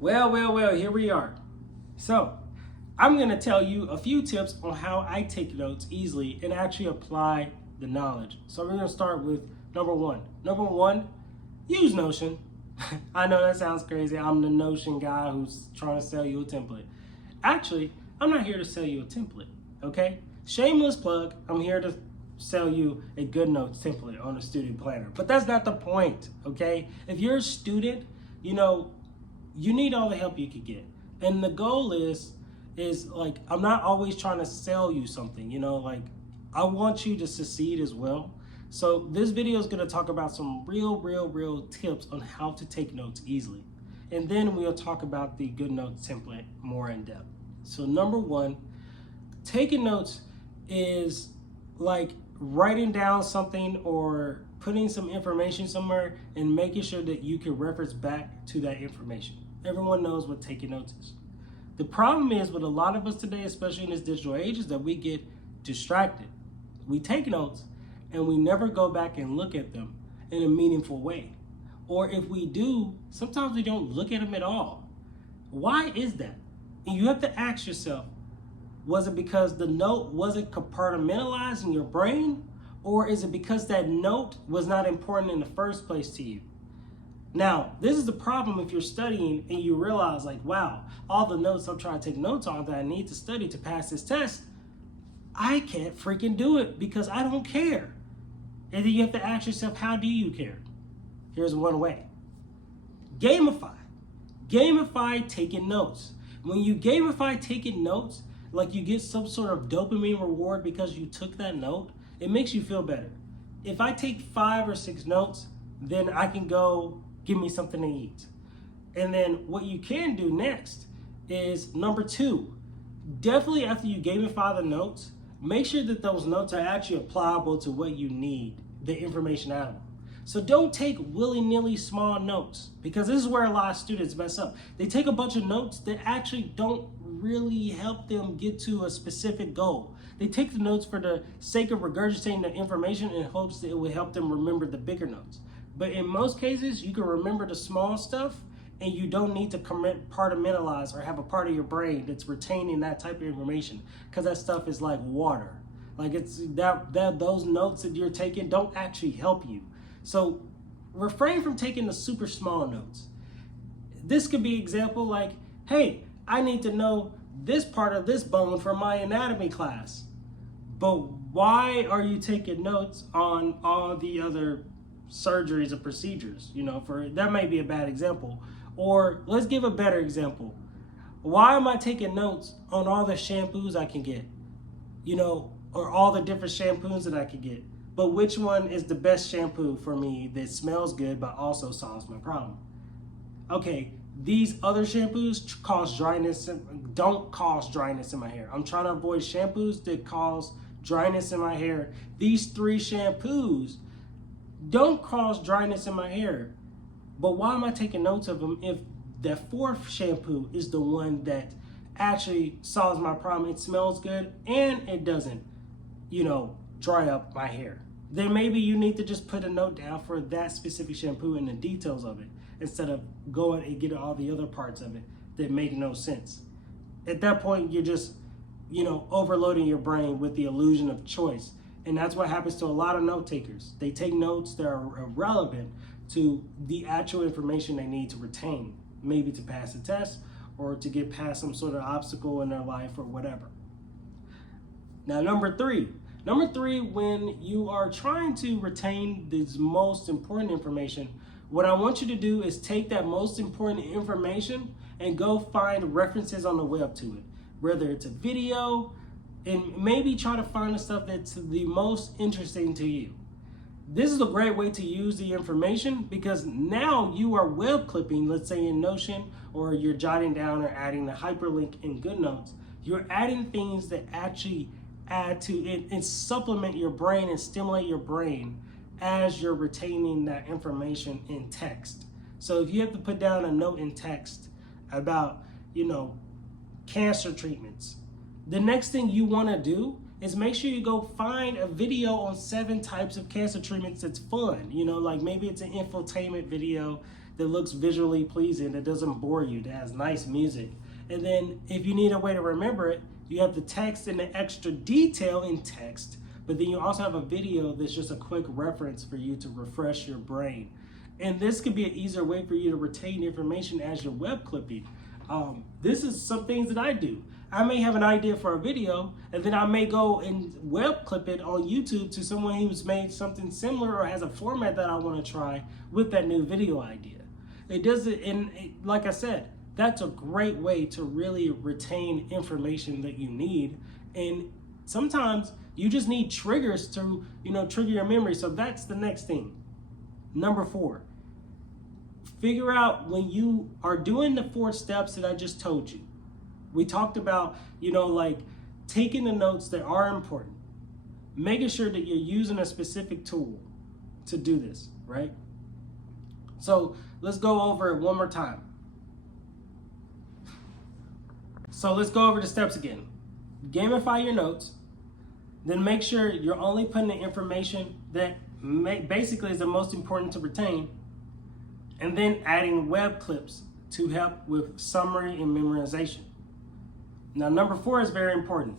Well, here we are. So, I'm going to tell you a few tips on how I take notes easily and actually apply the knowledge. So, we're going to start with number one. Number one, use Notion. I know that sounds crazy. I'm the Notion guy who's trying to sell you a template. Actually, I'm not here to sell you a template, okay? Shameless plug, I'm here to sell you a good notes template on a student planner. But that's not the point, okay? If you're a student, you need all the help you could get. And the goal is like, I'm not always trying to sell you something, like I want you to succeed as well. So this video is going to talk about some real tips on how to take notes easily. And then we'll talk about the good notes template more in depth. So number one, taking notes is like writing down something or putting some information somewhere and making sure that you can reference back to that information. Everyone knows what taking notes is. The problem is with a lot of us today, especially in this digital age, is that we get distracted. We take notes and we never go back and look at them in a meaningful way. Or if we do, sometimes we don't look at them at all. Why is that? And you have to ask yourself, was it because the note wasn't compartmentalized in your brain? Or is it because that note was not important in the first place to you? Now, this is the problem if you're studying and you realize like, wow, all the notes I'm trying to take notes on that I need to study to pass this test, I can't freaking do it because I don't care. And then you have to ask yourself, how do you care? Here's one way. Gamify. Gamify taking notes. When you gamify taking notes, like you get some sort of dopamine reward because you took that note, it makes you feel better. If I take 5 or 6 notes, then I can go give me something to eat. And then what you can do next is number 2, definitely after you gamify the notes, make sure that those notes are actually applicable to what you need the information out of them. So don't take willy-nilly small notes, because this is where a lot of students mess up. They take a bunch of notes that actually don't really help them get to a specific goal. They take the notes for the sake of regurgitating the information in hopes that it will help them remember the bigger notes. But in most cases, you can remember the small stuff and you don't need to compartmentalize or have a part of your brain that's retaining that type of information, because that stuff is like water. Like it's those notes that you're taking don't actually help you. So refrain from taking the super small notes. This could be example like, hey, I need to know this part of this bone for my anatomy class. But why are you taking notes on all the other surgeries or procedures? That may be a bad example. Or let's give a better example. Why am I taking notes on all the shampoos I can get? Or all the different shampoos that I could get. But which one is the best shampoo for me that smells good but also solves my problem? Okay, these other shampoos don't cause dryness in my hair. I'm trying to avoid shampoos that cause dryness in my hair. These 3 shampoos don't cause dryness in my hair. But why am I taking notes of them if that 4th shampoo is the one that actually solves my problem? It smells good and it doesn't, dry up my hair. Then maybe you need to just put a note down for that specific shampoo and the details of it, instead of going and getting all the other parts of it that make no sense. At that point, you're just, overloading your brain with the illusion of choice. And that's what happens to a lot of note takers. They take notes that are irrelevant to the actual information they need to retain, maybe to pass a test or to get past some sort of obstacle in their life or whatever. Now, number three, when you are trying to retain this most important information, what I want you to do is take that most important information and go find references on the web to it, whether it's a video, and maybe try to find the stuff that's the most interesting to you. This is a great way to use the information, because now you are web clipping, let's say in Notion, or you're jotting down or adding a hyperlink in GoodNotes. You're adding things that actually add to it and supplement your brain and stimulate your brain as you're retaining that information in text. So if you have to put down a note in text about, cancer treatments, the next thing you want to do is make sure you go find a video on 7 types of cancer treatments that's fun. Like maybe it's an infotainment video that looks visually pleasing, that doesn't bore you, that has nice music. And then if you need a way to remember it, you have the text and the extra detail in text, but then you also have a video that's just a quick reference for you to refresh your brain. And this could be an easier way for you to retain information as you're web clipping. This is some things that I do. I may have an idea for a video, and then I may go and web clip it on YouTube to someone who's made something similar or has a format that I want to try with that new video idea. It does it, and like I said, that's a great way to really retain information that you need. And sometimes you just need triggers to, trigger your memory. So that's the next thing. Number 4, figure out when you are doing the 4 steps that I just told you. We talked about, like taking the notes that are important, making sure that you're using a specific tool to do this, right? So let's go over it one more time. So let's go over the steps again. Gamify your notes, then make sure you're only putting the information that basically is the most important to retain, and then adding web clips to help with summary and memorization. Now, number 4 is very important.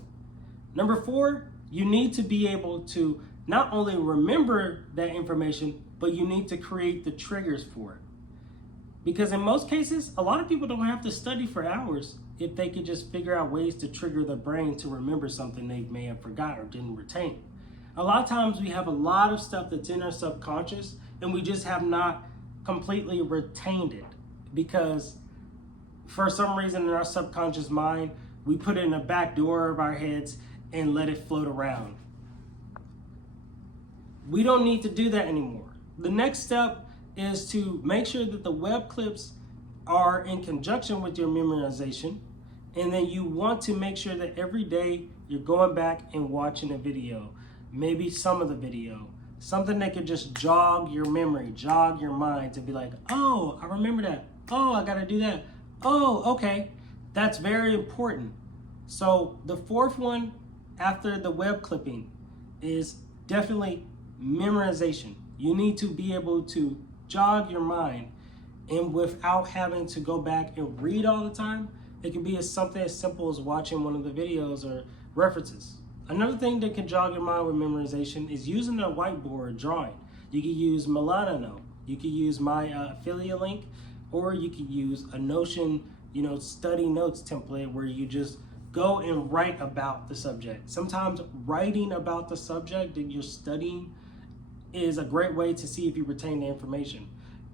Number 4, you need to be able to not only remember that information, but you need to create the triggers for it. Because in most cases, a lot of people don't have to study for hours if they could just figure out ways to trigger the brain to remember something they may have forgot or didn't retain. A lot of times we have a lot of stuff that's in our subconscious and we just have not completely retained it because for some reason in our subconscious mind, we put it in the back door of our heads and let it float around. We don't need to do that anymore. The next step is to make sure that the web clips are in conjunction with your memorization. And then you want to make sure that every day you're going back and watching a video, maybe some of the video, something that could just jog your memory, jog your mind to be like, oh, I remember that. Oh, I gotta do that. Oh, okay. That's very important. So the 4th one after the web clipping is definitely memorization. You need to be able to jog your mind, and without having to go back and read all the time, it can be something as simple as watching one of the videos or references. Another thing that can jog your mind with memorization is using a whiteboard drawing. You can use Milano Note, you can use my affiliate link, or you can use a Notion, study notes template where you just go and write about the subject. Sometimes writing about the subject that you're studying is a great way to see if you retain the information.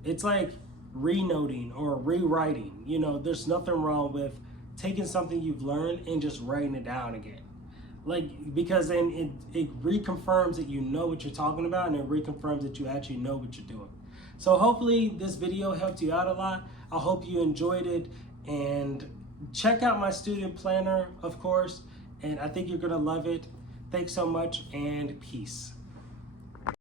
It's like renoting or rewriting. There's nothing wrong with taking something you've learned and just writing it down again. Because then it reconfirms that you know what you're talking about, and it reconfirms that you actually know what you're doing. So hopefully this video helped you out a lot. I hope you enjoyed it, and check out my student planner, of course, and I think you're gonna love it. Thanks so much, and peace.